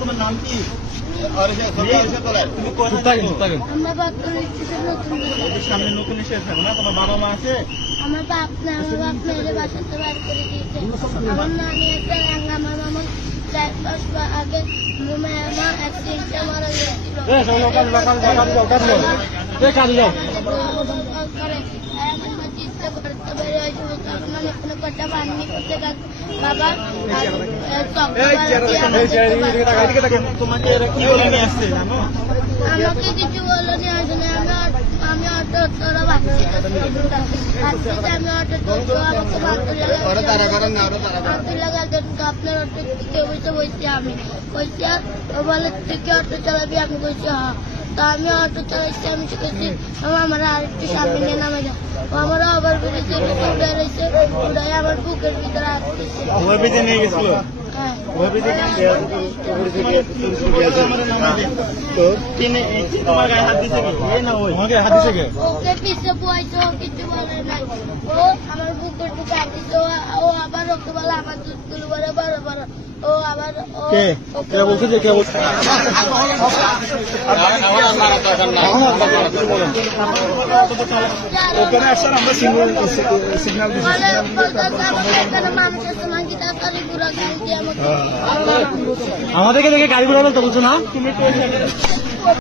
তোমার নাম কি? সামনে নতুন এসেছে না? তোমার বাবা মা আছে? আমার বাপ না, আমার বাপ মেয়ের বাসাতে বার করে দিয়েছে। আমার নানি একটা আমার মামা 4-5 মাস আগে মা অ্যাক্সিডেন্টে মারা গিয়েছিল। তোমাকে এরা কি বলে নিয়ে আসছে জানো? আমাকে কিছু বলেনি, আসলে আমি অটো তোরা বাচ্চি আমি অটো চলতো, আমাকে আপনার অটো কেউ বসে বলছি আমি বলছি ও বলে তুই কি অটো চালাবি? আমি বলছি হ্যাঁ। তো আমি অটো চালাচ্ছি, আমি শিখেছি আমার আরেকটু সামনে নিয়ে নামে যাও। আমার আবার বেরিয়েছে উড়ে রয়েছে, উড়াই আমার বুকের ভিতরে ওভাবে নিয়ে গেছিল। হ্যাঁ তোমার গায়ে হাত দিছে কি? না ওই তোমার গায়ে হাত দিছে কে? ওকে পিছে বইছে, ও কিছু বলে নাই। ও আমার বুকের দিকে হাত দিচ্ছে, ও আবার ওকে বলে আমার দুধগুলো বলে বড় বড়। ও আবার কে বলছে যে কে বলছে? ওখানে আসছেন, আমরা সিগন্যাল মানুষের সমান কি তাড়াতাড়ি পুরো গাড়ি দিয়ে আমাকে আমাদেরকে দেখে গাড়ি ঘোড়া তো বলছো না? তুমি